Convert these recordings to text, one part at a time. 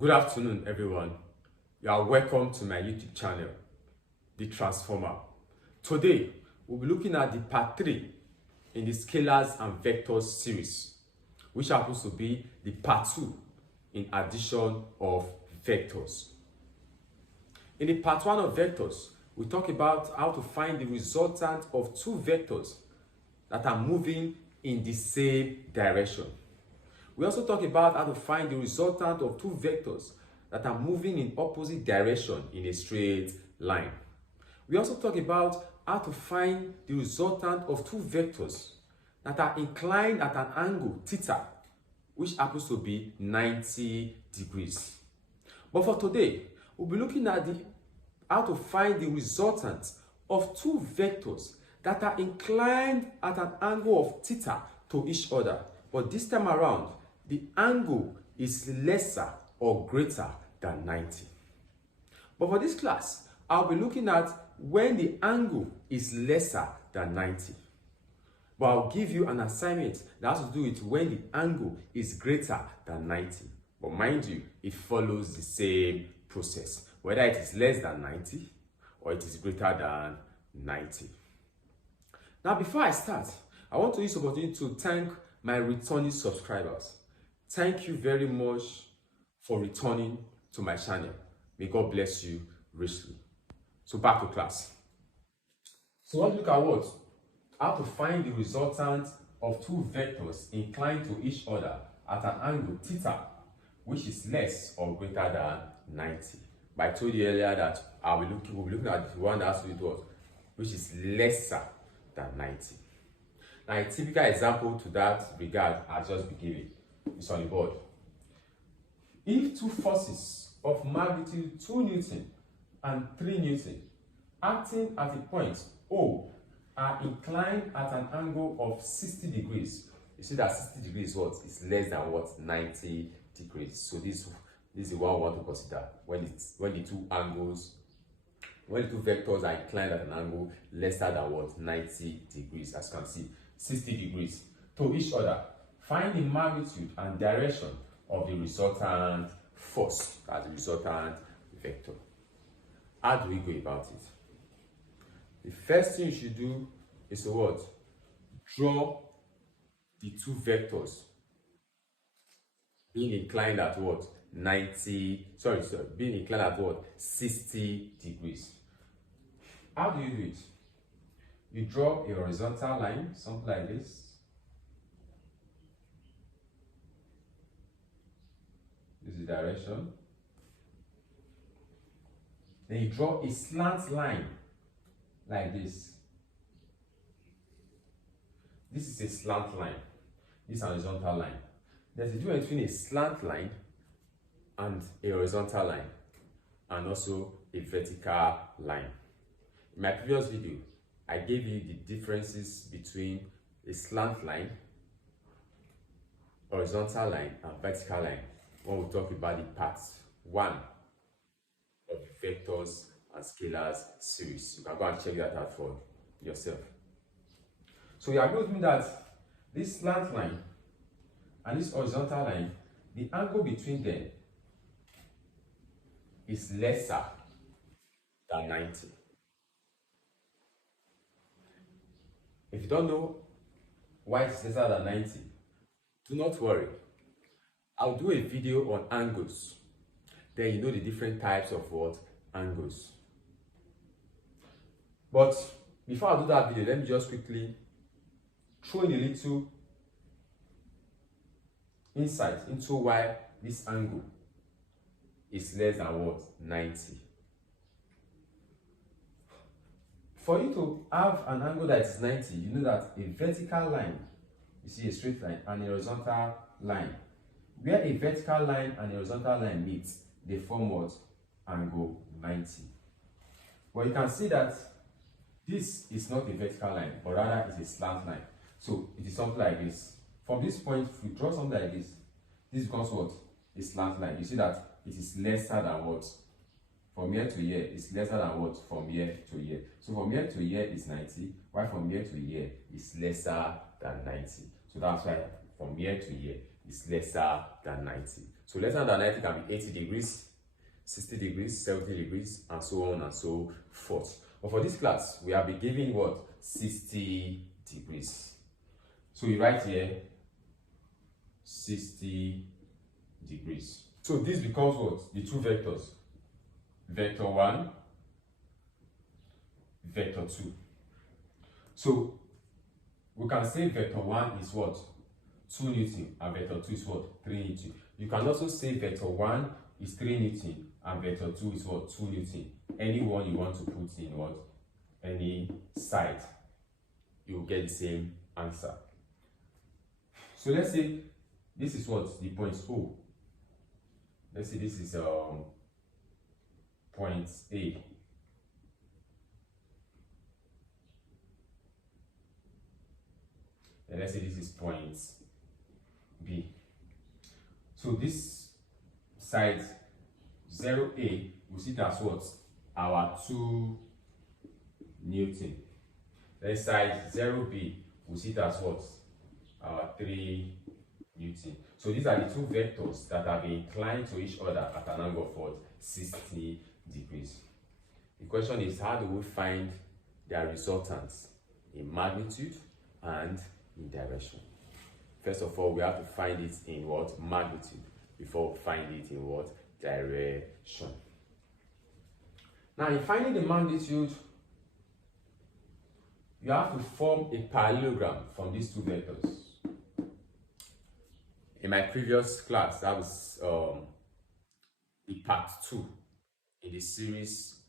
Good afternoon, everyone. You are welcome to my YouTube channel, The Transformer. Today, we'll be looking at the part 3 in the Scalars and Vectors series, which happens to be the part 2 in addition of vectors. In the part 1 of vectors, we talk about how to find the resultant of two vectors that are moving in the same direction. We also talk about how to find the resultant of two vectors that are moving in opposite direction in a straight line. We also talk about how to find the resultant of two vectors that are inclined at an angle theta, which happens to be 90 degrees. But for today, we'll be looking at how to find the resultant of two vectors that are inclined at an angle of theta to each other. But this time around, the angle is lesser or greater than 90. But for this class, I'll be looking at when the angle is lesser than 90. But I'll give you an assignment that has to do with when the angle is greater than 90. But mind you, it follows the same process, whether it is less than 90 or it is greater than 90. Now, before I start, I want to use the opportunity to thank my returning subscribers. Thank you very much for returning to my channel. May God bless you richly. So back to class. So let's look at what? How to find the resultant of two vectors inclined to each other at an angle theta, which is less or greater than 90. But I told you earlier that we'll be looking at the one that has to do with what? Which is lesser than 90. Now, a typical example to that regard has just been given. It's on the board. If two forces of magnitude 2 Newton and 3 Newton acting at a point O are inclined at an angle of 60 degrees, you see that 60 degrees is less than 90 degrees. So this is the one we want to consider when the two vectors are inclined at an angle lesser than 90 degrees. As you can see, 60 degrees to each other. Find the magnitude and direction of the resultant force, that's the resultant vector. How do we go about it? The first thing you should do is to what? Draw the two vectors being inclined at what? Being inclined at what? 60 degrees. How do you do it? You draw a horizontal line, something like this. This is the direction. Then you draw a slant line like this. This is a slant line. This is a horizontal line. There's a difference between a slant line and a horizontal line, and also a vertical line. In my previous video, I gave you the differences between a slant line, horizontal line, and vertical line when we talk about the part 1 of the Vectors and Scalars series. You can go and check that out for yourself. So you agree with me that this slant line and this horizontal line, the angle between them is lesser than 90. If you don't know why it's lesser than 90, do not worry. I'll do a video on angles. Then you know the different types of angles. But before I do that video, let me just quickly throw in a little insight into why this angle is less than 90. For you to have an angle that is 90, you know that a vertical line, you see a straight line, and a horizontal line. Where a vertical line and a horizontal line meet, they form what? Angle 90. But you can see that this is not a vertical line, but rather it's a slant line. So it is something like this. From this point, if we draw something like this, this becomes what? A slant line. You see that it is lesser than what? From here to here, it's lesser than what? From here to here. So from here to here is 90, while from here to here is lesser than 90. So that's why from here to here is lesser than 90. So less than 90 can be 80 degrees, 60 degrees, 70 degrees, and so on and so forth. But for this class, we have been given what? 60 degrees. So you write here 60 degrees. So this becomes what? The two vectors. Vector 1, vector 2. So we can say vector 1 is what? 2 Newton, and vector 2 is what? 3 Newton. You can also say vector 1 is 3 Newton and vector 2 is what? 2 Newton. Any one you want to put in what? Any side, you will get the same answer. So let's say this is what? The point O. Let's say this is point A. And let's say this is point B. So this side 0A, we see that's what? Our 2 Newton. Then side 0B, we see that's what? Our 3 Newton. So these are the two vectors that have been inclined to each other at an angle of what? 60 degrees. The question is, how do we find their resultants in magnitude and in direction? First of all, we have to find it in what? Magnitude, before we find it in what? Direction. Now, in finding the magnitude, you have to form a parallelogram from these two vectors. In my previous class, that was the part 2 in the series,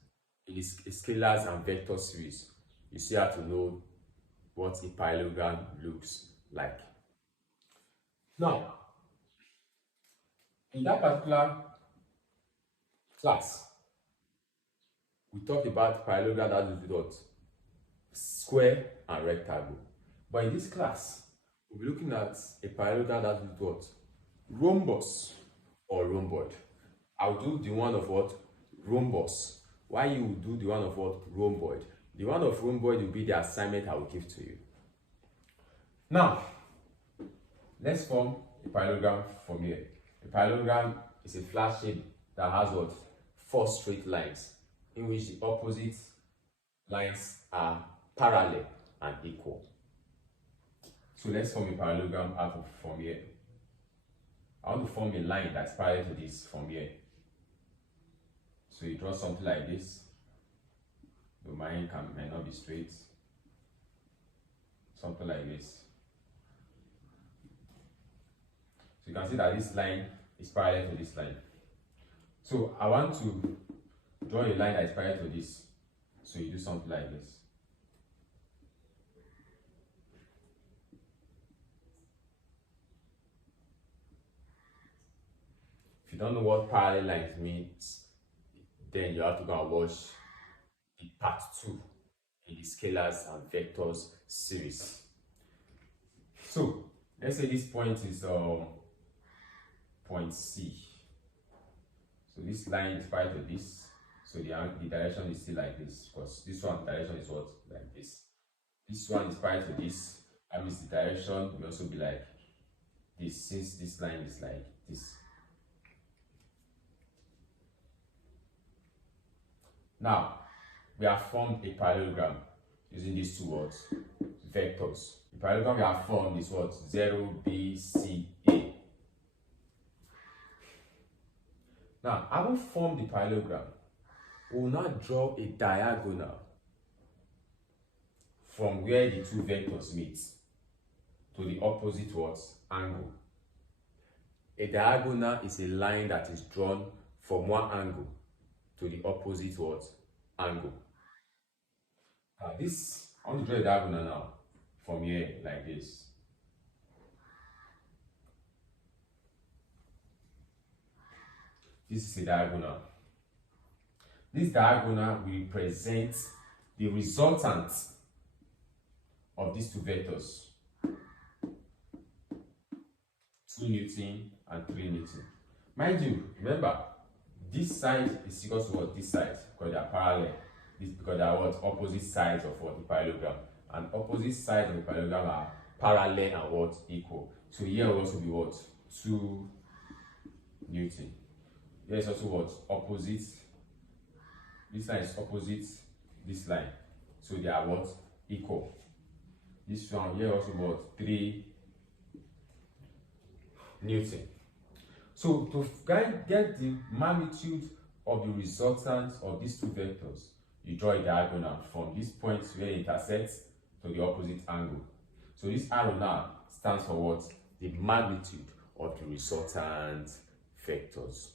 in the Scalars and Vectors series. You still have to know what a parallelogram looks like. Now, in that particular class, we talked about parallelogram that is what? Square and rectangle. But in this class, we'll be looking at a parallelogram that is what? Rhombus or rhomboid. I'll do the one of what? Rhombus. Why you will do the one of what? Rhomboid. The one of rhomboid will be the assignment I will give to you. Now, let's form a parallelogram from here. A parallelogram is a flat shape that has what? 4 straight lines, in which the opposite lines are parallel and equal. So let's form a parallelogram from here. I want to form a line that's parallel to this from here. So you draw something like this. The line may not be straight. Something like this. So you can see that this line is parallel to this line. So I want to draw a line that is parallel to this. So you do something like this. If you don't know what parallel lines means, then you have to go and watch the part 2 in the Scalars and Vectors series. So let's say this point is point C. So this line is parallel to this. So the direction is still like this, because this one direction is what? Like this. This one is parallel to this. That means the direction will also be like this, since this line is like this. Now, we have formed a parallelogram using these two words, vectors. The parallelogram we have formed is what? 0BCA. Now, having formed the parallelogram, we will now draw a diagonal from where the two vectors meet to the opposite what? Angle. A diagonal is a line that is drawn from one angle to the opposite what? Angle. I want to draw a diagonal now from here like this. This is a diagonal. This diagonal will represent the resultant of these two vectors, 2 Newton and 3 Newton. Mind you, remember, this side is equal to what? This side, because they are parallel. This because they are what? Opposite sides of what? The parallelogram. And opposite sides of the parallelogram are parallel and what? Equal. So here will also be what? 2 Newton. Here is also what? Opposite. This line is opposite this line. So they are what? Equal. This one here also what? 3 Newton. So to get the magnitude of the resultant of these two vectors, you draw a diagonal from this point where it intersects to the opposite angle. So this arrow now stands for what? The magnitude of the resultant vectors.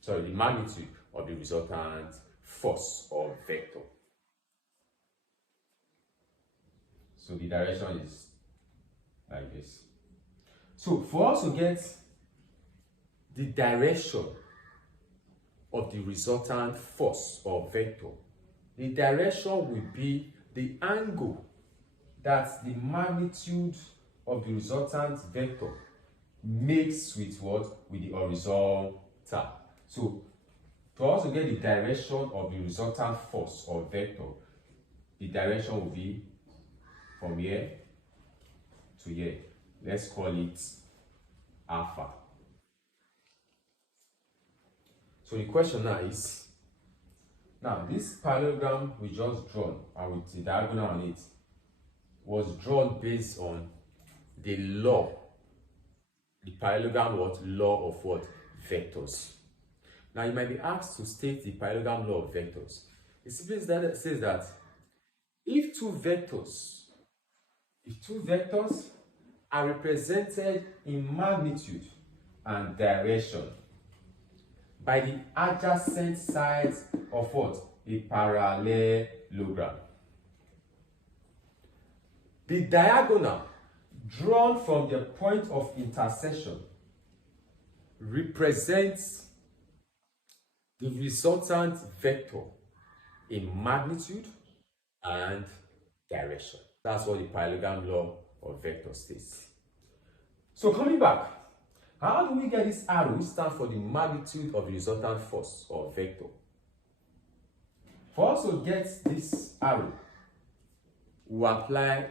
Sorry, the magnitude of the resultant force or vector. So the direction is like this. So for us to get the direction of the resultant force or vector, the direction will be the angle that the magnitude of the resultant vector makes with what? With the horizontal. So for us to get the direction of the resultant force or vector, the direction will be from here to here. Let's call it alpha. So the question now is, now this parallelogram we just drawn and with the diagonal on it was drawn based on the law, the parallelogram what? Law of what? Vectors. Now you might be asked to state the parallelogram law of vectors. It simply says that if two vectors are represented in magnitude and direction by the adjacent sides of what? A parallelogram, the diagonal drawn from the point of intersection represents the resultant vector in magnitude and direction. That's what the parallelogram law of vectors states. So coming back, how do we get this arrow which stands for the magnitude of the resultant force or vector? For us to get this arrow, we apply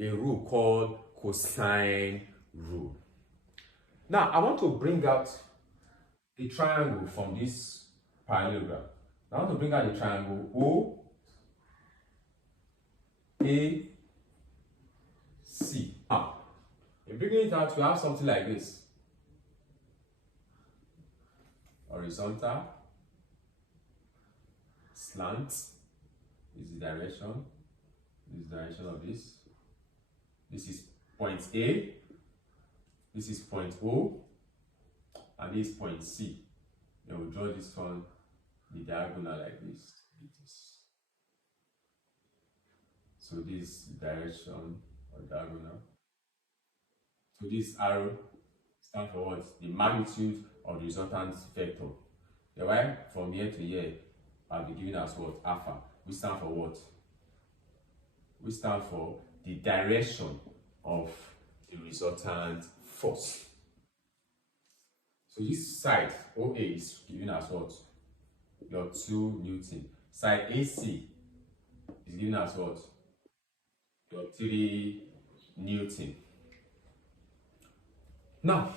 a rule called cosine rule. Now I want to bring out the triangle from this parallelogram. I want to bring out the triangle OAC. Now, in bringing it out, we have something like this. Horizontal, slant is the direction. This is the direction of this. This is point A. This is point O. And this is point C. Then we'll draw this one, the diagonal like this. So this is the direction or diagonal. So this arrow stands for what? The magnitude of the resultant vector. The y from here to here I'll be given as what? Alpha. We stand for what? We stand for the direction of the resultant force. So this side OA is given as what? Your 2 Newton. Side AC is given as what? Your 3 Newton. Now,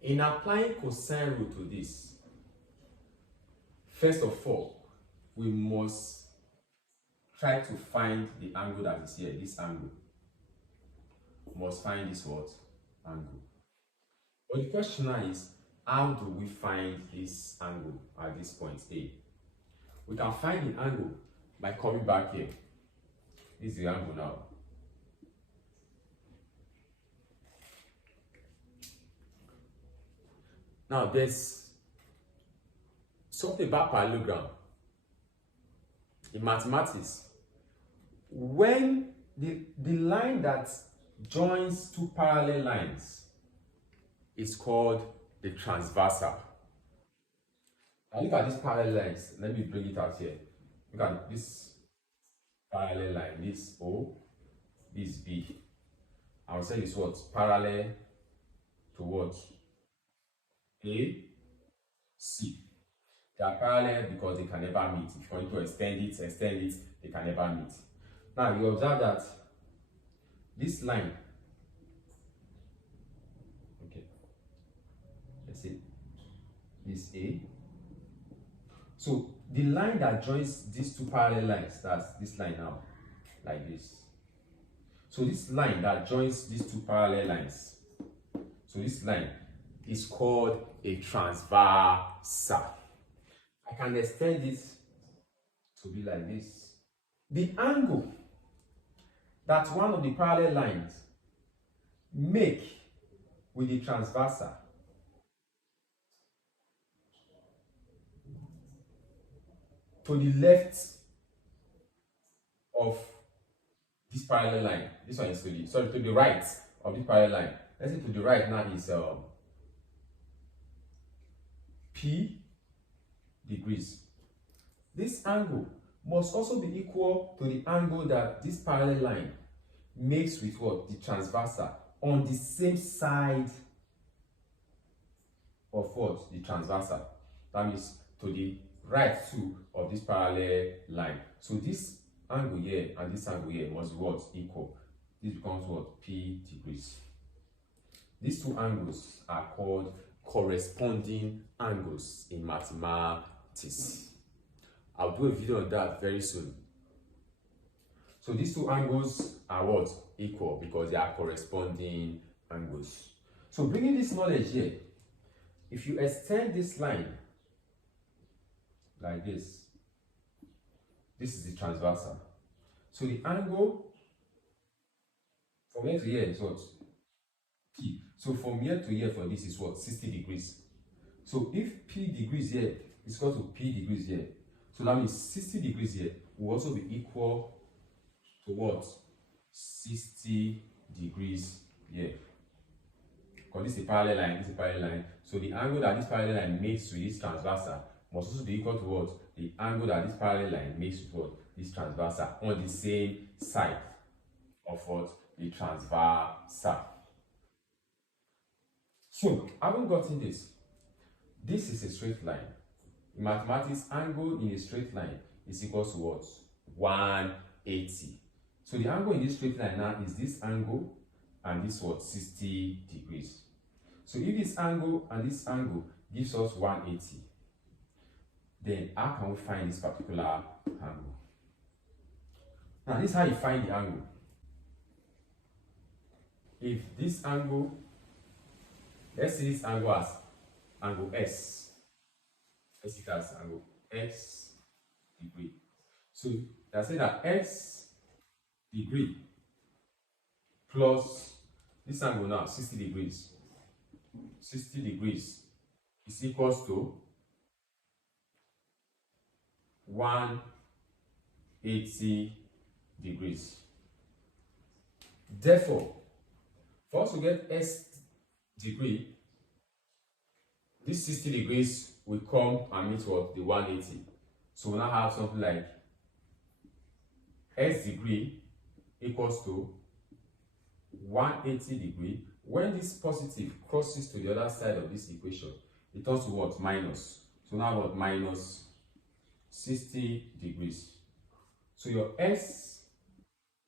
in applying cosine rule to this, first of all, we must try to find the angle that is here, this angle. We must find this what? Angle. But the question now is, how do we find this angle at this point A? We can find the angle by coming back here. This is the angle now. Now there's something about parallelogram. In mathematics, when the line that joins two parallel lines is called the transversal. Now look at these parallel lines. Let me bring it out here. Look at this parallel line. This O, this B. I will say this what? Parallel to what? A, C. They are parallel because they can never meet. If you're going to extend it, they can never meet. Now you observe that this line, okay, is A. So the line that joins these two parallel lines, that's this line now, like this. So this line that joins these two parallel lines, so this line is called a transversal. I can extend this to be like this. The angle that one of the parallel lines make with the transversal to the left of this parallel line, this one is to the right of this parallel line. Let's say to the right now is P degrees. This angle must also be equal to the angle that this parallel line makes with what? The transversal on the same side of what? The transversal. That means to the right too of this parallel line. So this angle here and this angle here must be what? Equal. This becomes what? P degrees. These two angles are called corresponding angles in mathematics. I'll do a video on that very soon. So these two angles are what? Equal, because they are corresponding angles. So bringing this knowledge here, if you extend this line like this, this is the transversal. So the angle from here to here is what? P. So from here to here for this is what? 60 degrees. So if P degrees here is equal to P degrees here, so that means 60 degrees here will also be equal to what? 60 degrees here. Because this is a parallel line, this is a parallel line. So the angle that this parallel line makes with this transversal must also be equal to what? The angle that this parallel line makes with what? This transversal on the same side of what? The transversal. So, having gotten this, this is a straight line. In mathematics, angle in a straight line is equal to what? 180. So the angle in this straight line now is this angle and this what? 60 degrees. So if this angle and this angle gives us 180, then how can we find this particular angle? Now this is how you find the angle. If this angle, let's see this angle as angle S. Let's see it as angle X degree. So I say that X degree plus this angle now, 60 degrees. 60 degrees is equals to 180 degrees. Therefore, for us to get S degree, this 60 degrees will come and meet what? The 180. So we now have something like S degree equals to 180 degree. When this positive crosses to the other side of this equation, it turns to what? Minus. So now what? Minus 60 degrees. So your S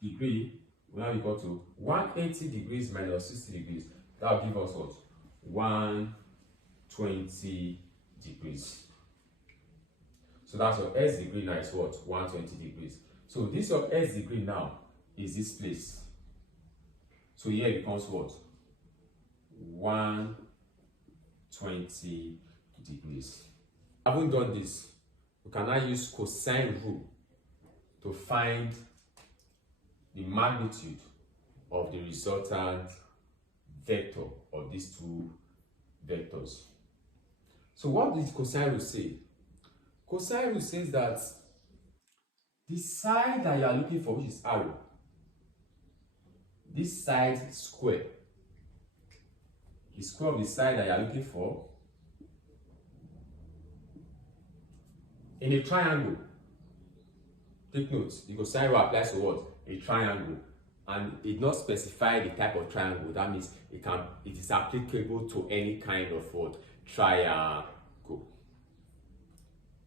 degree will now equal to 180 degrees minus 60 degrees. That will give us what? 120 degrees. So that's your S degree now is what? 120 degrees. So this your S degree now is this place. So here it becomes what? 120 degrees. Having done this, we can now use cosine rule to find the magnitude of the resultant vector of these two vectors. So what did cosine rule say? Cosine rule says that the side that you are looking for, which is arrow, this side square, the square of the side that you are looking for in a triangle. Take note, the cosine rule applies to what? A triangle, and it did not specify the type of triangle. That means it is applicable to any kind of what? Triangle.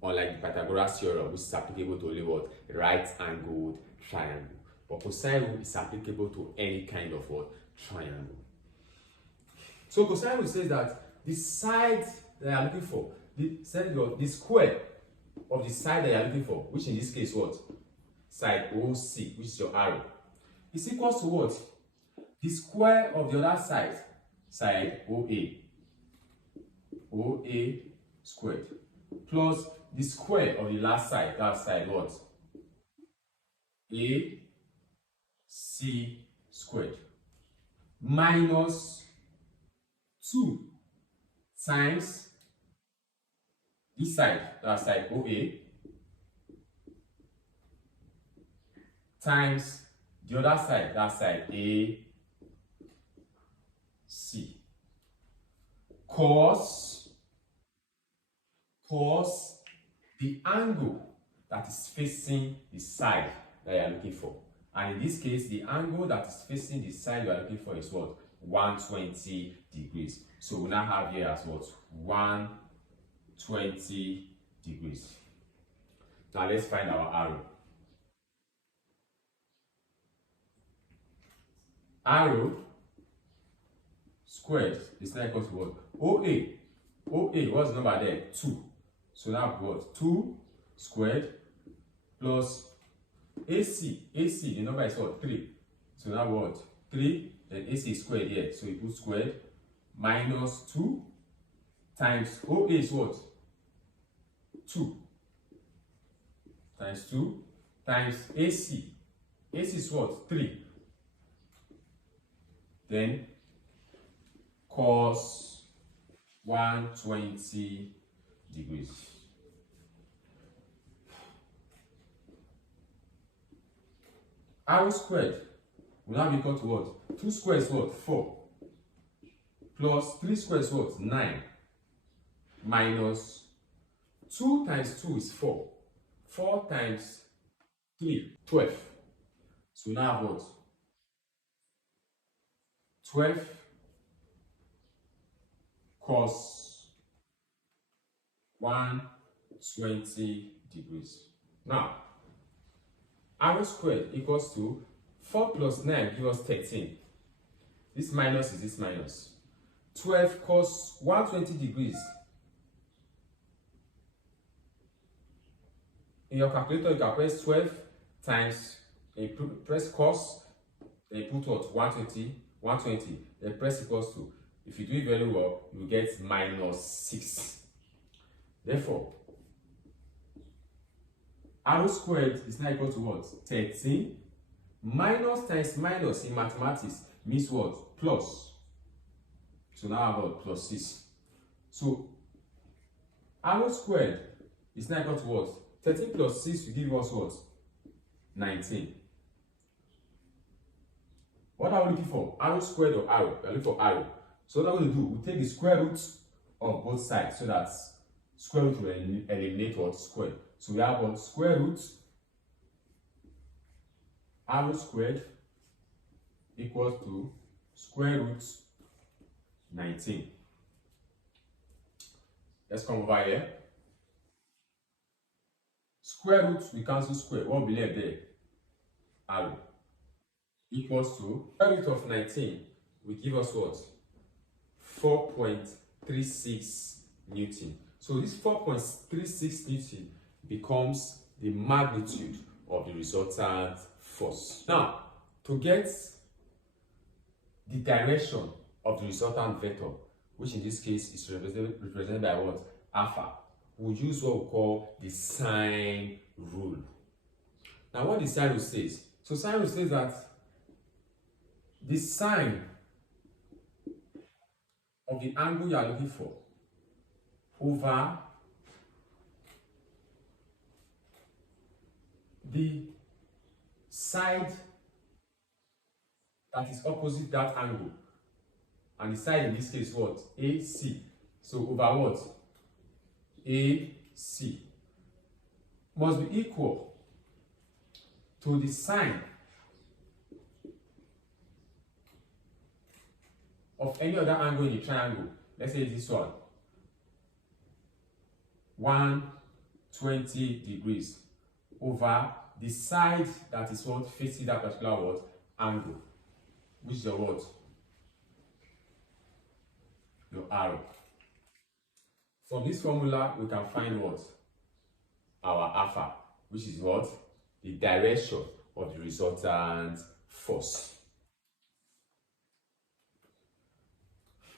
Unlike the Pythagoras theorem, which is applicable to only what? Right-angled triangle. But cosine rule is applicable to any kind of what? Triangle. So cosine rule says that the side that you are looking for, the square of the side that you are looking for, which in this case what? Side OC, which is your arrow, is equals to what? The square of the other side, side OA squared, plus the square of the last side, that side what? AC squared, minus 2 times this side, that side OA, times the other side, that side AC, cos the angle that is facing the side that you are looking for. And in this case, the angle that is facing the side you are looking for is what? 120 degrees. So we now have here as what? 120 degrees. Now let's find our arrow. Arrow squared is now equal to what? OA, what's the number there? 2. So now what? 2 squared plus AC, the number is what? 3. So now what? 3, then AC is squared here. So you put squared, minus 2 times OA is what? 2 times 2 times AC. AC is what? 3. Then cos 120 degrees. Arrow squared will now be equal to what? 2 squared is what? 4. Plus 3 squared is what? 9. Minus 2 times 2 is 4. 4 times 3, 12. So now have what? 12 cos 120 degrees. Now, arrow squared equals to 4 plus 9 gives us 13. This minus is this minus. 12 cos 120 degrees. In your calculator, you can press 12 times, you press cos, then you put what? 120, then press equals to. If you do it very well, you will get minus 6. Therefore, arrow squared is now equal to what? 13. Minus times minus in mathematics means what? Plus. So now I have what? Plus 6. So, arrow squared is now equal to what? 13 plus 6 will give us what? 19. What are we looking for? Arrow squared or arrow? We are looking for arrow. So what I'm going to do, we take the square root of both sides so that square root will eliminate what? Square. So we have what? Square root arrow squared equals to square root 19. Let's come over here. Square root, we cancel square. What will be left there? Arrow. Equals to square root of 19 will give us what? 4.36 Newton. So this 4.36 Newton becomes the magnitude of the resultant force. Now, to get the direction of the resultant vector, which in this case is represented by what? Alpha, we'll use what we call the sine rule. Now, what the sine rule says? So sine rule says that the sine of the angle you are looking for over the side that is opposite that angle, and the side in this case what? AC. So over what? AC must be equal to the sine of any other angle in the triangle. Let's say this one, 120 degrees over the side that is what? Facing that particular what? Angle, which is your what? Your arrow. From this formula, we can find what? Our alpha, which is what? The direction of the resultant force.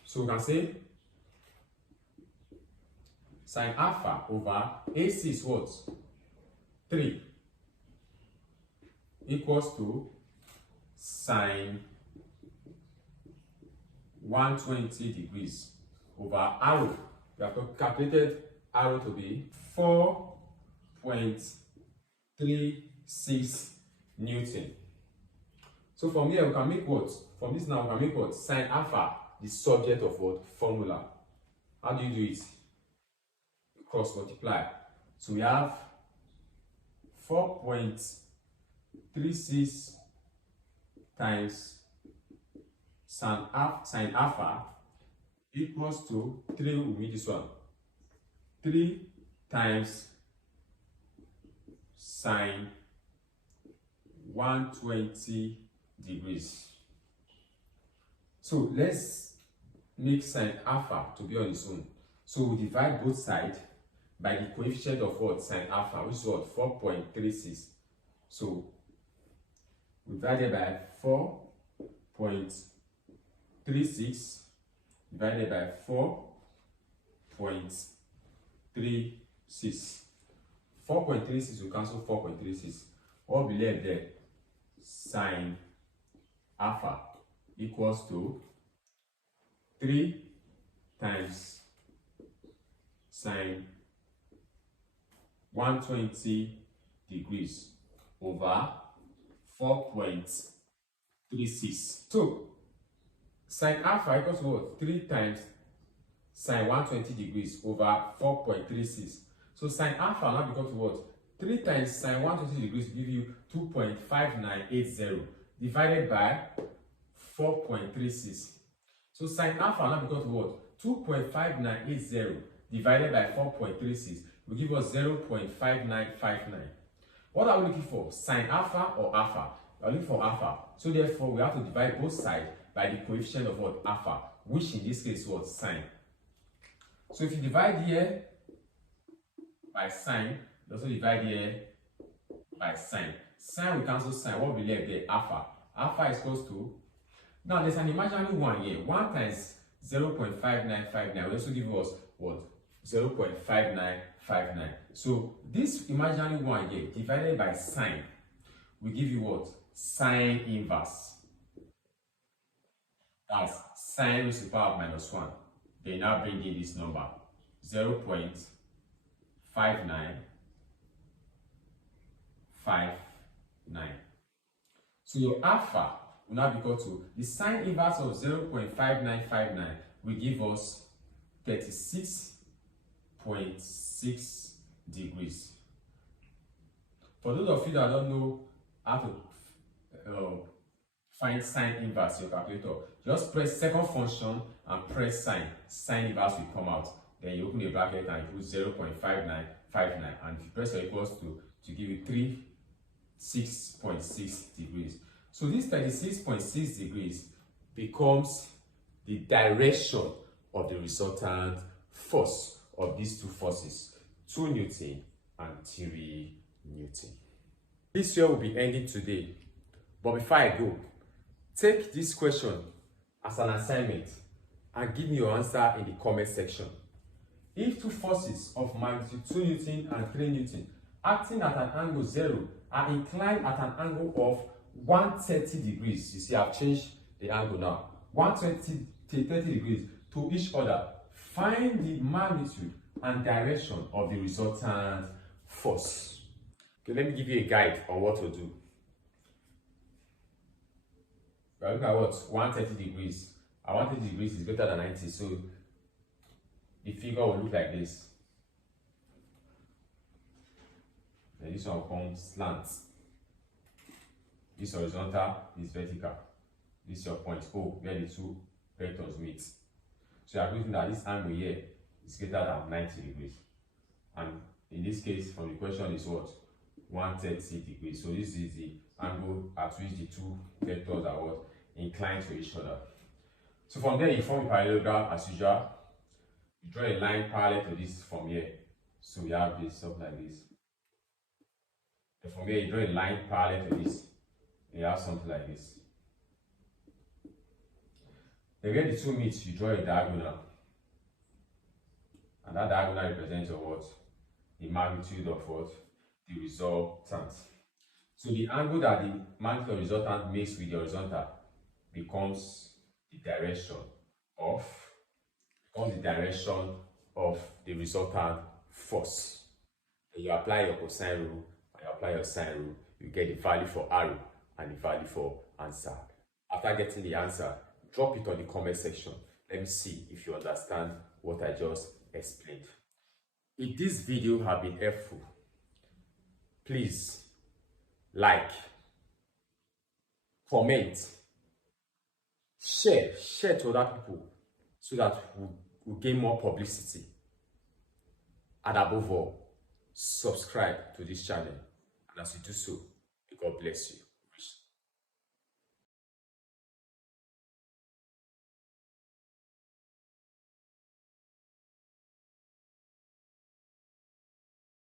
So we can say sine alpha over AC is what? 3 equals to sine 120 degrees over arrow. We have calculated arrow to be 4.36 Newton. So from here we can make what? From this now we can make what? Sine alpha the subject of what? Formula. How do you do it? Cross multiply. So we have 4.36 times sine alpha equals to 3, we need this one. 3 times sine 120 degrees. So let's make sine alpha to be on its own. So we divide both sides by the coefficient of what? Sine alpha, which is what? 4.36. So we divided by 4.36 divided by 4.36. 4.36 will cancel 4.36. What will be left there? Sine alpha equals to 3 times sine 120 degrees over 4.36. So sine alpha equals to what? 3 times sine 120 degrees over 4.36. So sine alpha now becomes what? 3 times sine 120 degrees will give you 2.5980 divided by 4.36. So sine alpha now becomes what? 2.5980 divided by 4.36 will give us 0.5959. What are we looking for? Sine alpha or alpha? We are looking for alpha. So therefore we have to divide both sides by the coefficient of what? Alpha, which in this case was sine. So if you divide here by sine, you also divide here by sine. Sine will cancel sine. What will be left there? Alpha. Alpha is equals to, now there's an imaginary 1 here. 1 times 0.5959 will also give us what? 0.5959. So this imaginary 1 here divided by sine will give you what? Sine inverse. That's sine raised to the power of -1. They now bring in this number 0.5959. So your alpha will now be equal to the sine inverse of 0.5959 will give us 36.6 degrees. For those of you that don't know how to find sine inverse your calculator, just press second function and press sine. Sine inverse will come out. Then you open the bracket and you put 0.5959, and if you press your equals to give you 36.6 degrees. So this 36.6 degrees becomes the direction of the resultant force of these two forces, 2 Newton and 3 Newton. This year will be ending today, but before I go, take this question as an assignment and give me your answer in the comment section. If two forces of magnitude 2 Newton and 3 Newton acting at an angle 0 are inclined at an angle of 130 degrees, you see I've changed the angle now, 120 to 30 degrees to each other, find the magnitude and direction of the resultant force. Okay, let me give you a guide on what to do. We are looking at what? 130 degrees. And 130 degrees is greater than 90, so the figure will look like this. Then this one will come slant. This horizontal, this vertical. This is your point O, where the two vectors meet. So you are looking at this angle here is greater than 90 degrees. And in this case, from the question is what? 130 degrees. So this is the angle at which the two vectors are what? Inclined to each other. So from there, you form a parallelogram as usual. You draw a line parallel to this from here. So we have this, something like this. And from here, you draw a line parallel to this. And you have something like this. Then where the two meet, you draw a diagonal. And that diagonal represents your what? The magnitude of what? The resultant. So the angle that the magnitude of resultant makes with the horizontal becomes the direction of the resultant force. Then you apply your cosine rule, and you apply your sine rule, you get the value for arrow and the value for answer. After getting the answer, drop it on the comment section. Let me see if you understand what I just explained. If this video has been helpful, please like, comment, share to other people so that we'll gain more publicity. And above all, subscribe to this channel. And as you do so, may God bless you.